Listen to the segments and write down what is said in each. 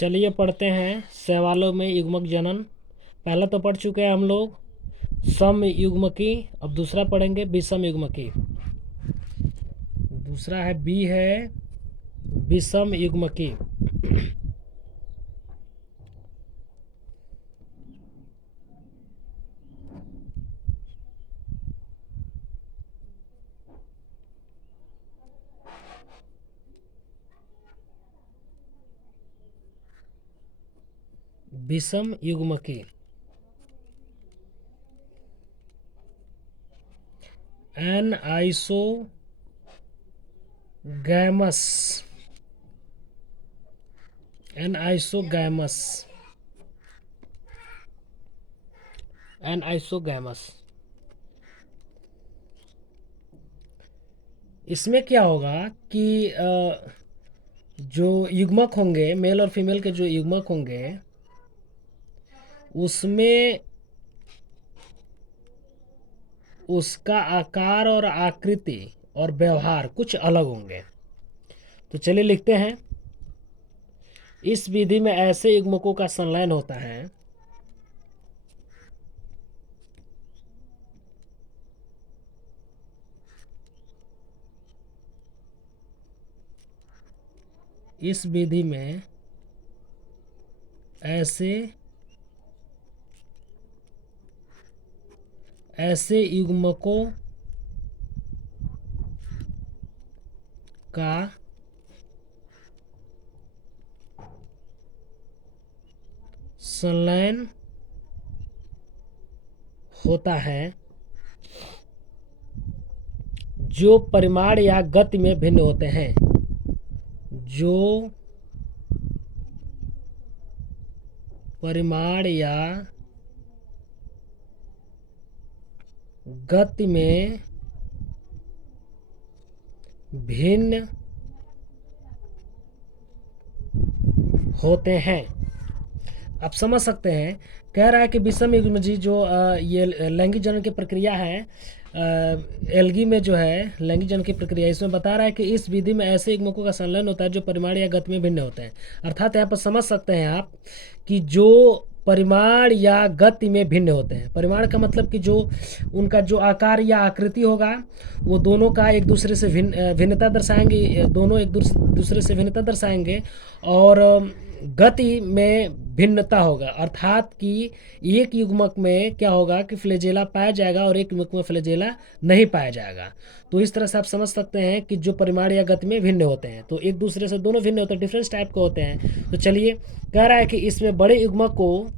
चलिए पढ़ते हैं सवालों में युग्मक जनन। पहला तो पढ़ चुके हैं हम लोग सम युग्मकी। अब दूसरा पढ़ेंगे विषम युग्मकी। दूसरा है बी है विषम युग्मकी। विषम युग्मकी एन आइसोगैमस एन आइसोगैमस। इसमें क्या होगा कि जो युग्मक होंगे मेल और फीमेल के जो युग्मक होंगे उसमें उसका आकार और आकृति और व्यवहार कुछ अलग होंगे। तो चलिए लिखते हैं। इस विधि में ऐसे युग्मकों का संलयन होता है इस विधि में ऐसे युग्मकों का संलयन होता है जो परिमाण या गति में भिन्न होते हैं। जो परिमाण या गति में भिन्न होते हैं। आप समझ सकते हैं। कह रहा है कि विषम युग्म जी जो ये लैंगिक जनन की प्रक्रिया है एल्गी में जो है लैंगिक जनन की प्रक्रिया, इसमें बता रहा है कि इस विधि में ऐसे युग्मकों का संलयन होता है जो परिमाण या गति में भिन्न होते हैं। अर्थात यहाँ पर समझ सकते हैं आप कि जो परिमाण या गति में भिन्न होते हैं। परिमाण का मतलब कि जो उनका जो आकार या आकृति होगा वो दोनों का एक दूसरे से भिन्नता दर्शाएंगे, दोनों एक दूसरे से भिन्नता दर्शाएंगे। और गति में भिन्नता होगा, अर्थात कि एक युग्मक में क्या होगा कि फ्लैजेला पाया जाएगा और एक युग्मक में फ्लैजेला नहीं पाया जाएगा। तो इस तरह से आप समझ सकते हैं कि जो परिमाण या गति में भिन्न होते हैं तो एक दूसरे से दोनों भिन्न होते हैं, डिफरेंस टाइप के होते हैं। तो चलिए कह रहा है कि इसमें बड़े युग्मक को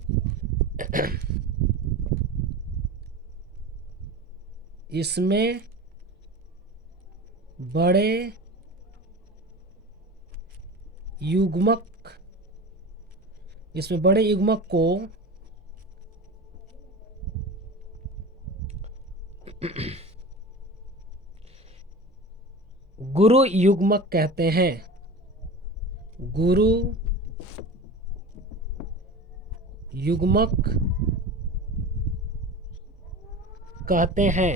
इसमें बड़े युग्मक को गुरु युग्मक कहते हैं। गुरु युग्मक कहते हैं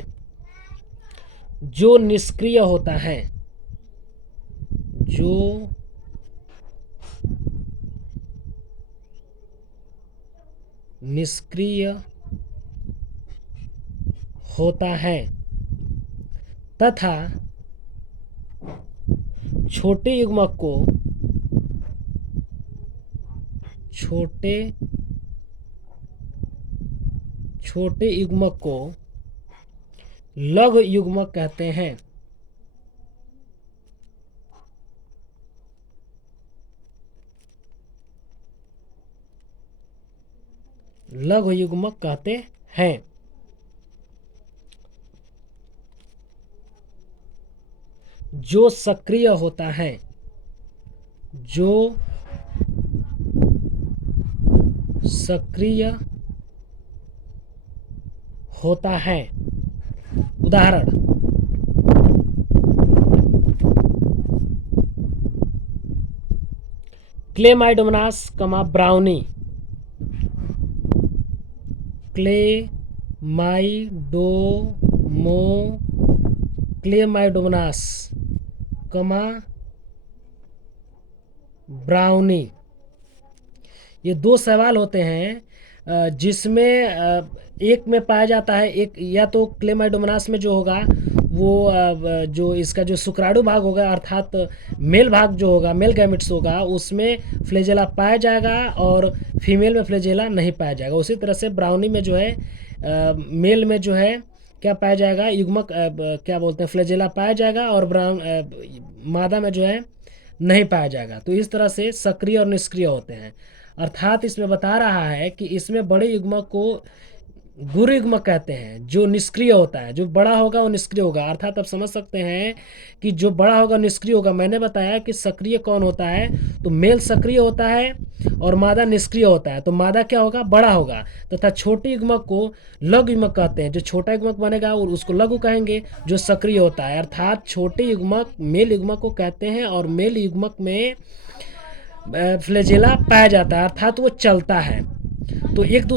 जो निष्क्रिय होता है। जो निष्क्रिय होता है तथा छोटे युग्मक को लघु युग्मक कहते हैं। लघु युग्मक कहते हैं। जो सक्रिय होता है। जो सक्रिय होता है। उदाहरण क्लेमाइडोमोनास ब्राउनी। Chlamydomonas brownie. ये दो सवाल होते हैं जिसमें एक में पाया जाता है, एक या तो क्लेमाइडोमोनास में जो होगा वो जो इसका जो शुक्राणु भाग होगा अर्थात मेल भाग जो होगा, मेल गैमेट्स होगा, उसमें फ्लैजेला पाया जाएगा और फीमेल में फ्लैजेला नहीं पाया जाएगा। उसी तरह से ब्राउनी में जो है मेल में जो है क्या पाया जाएगा, युग्मक क्या बोलते हैं, फ्लैजेला पाया जाएगा और मादा में जो है नहीं पाया जाएगा। तो इस तरह से सक्रिय और निष्क्रिय होते हैं। अर्थात इसमें बता रहा है कि इसमें बड़े युग्मक को गुरु युग्मक कहते हैं, जो निष्क्रिय होता है। जो बड़ा होगा वो निष्क्रिय होगा। अर्थात आप समझ सकते हैं कि जो बड़ा होगा निष्क्रिय होगा। मैंने बताया कि सक्रिय कौन होता है, तो मेल सक्रिय होता है और मादा निष्क्रिय होता है। तो मादा क्या होगा, बड़ा होगा, तथा छोटे युग्मक को लघु युग्मक कहते हैं। जो छोटा युग्मक बनेगा और उसको लघु कहेंगे, जो सक्रिय होता है। अर्थात छोटे युग्मक मेल युग्मक को कहते हैं और मेल युग्मक में फ्लैजेला पाया जाता है, अर्थात वो चलता है। तो एक